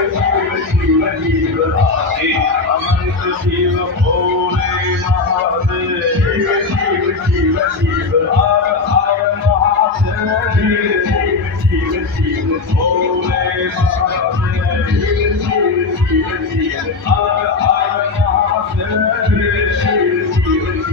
शिव शिव आदि अनंत शिव भोले महादेव शिव शिव शिव हर हर महादेव शिव शिव भोले महादेव शिव शिव शिव हर हर महादेव शिव शिव शिव